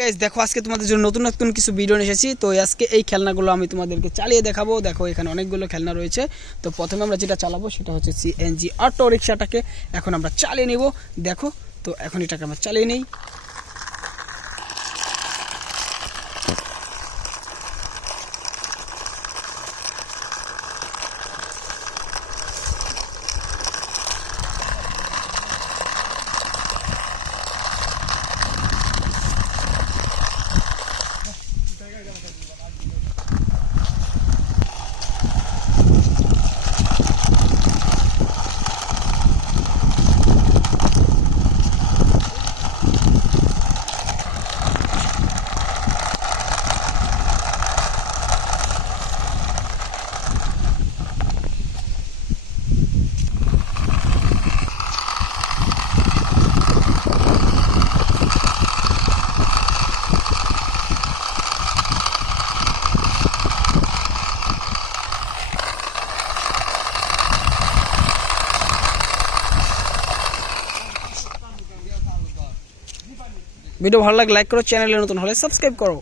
Guys দেখো আজকে তোমাদের জন্য নতুন নতুন কিছু ভিডিও নিয়ে এসেছি। তো আজকে এই খেলনাগুলো আমি তোমাদেরকে চালিয়ে দেখাবো। দেখো এখানে অনেকগুলো খেলনা রয়েছে। তো প্রথমে আমরা যেটা চালাবো সেটা হচ্ছে সিএনজি অটো রিক্সাটাকে এখন আমরা চালিয়ে নেব। দেখো তো এখন এটাকে আমরা চালিয়ে নেই। ভিডিও ভালো লাগলে লাইক করো, চ্যানেলে নতুন হলে সাবস্ক্রাইব করো।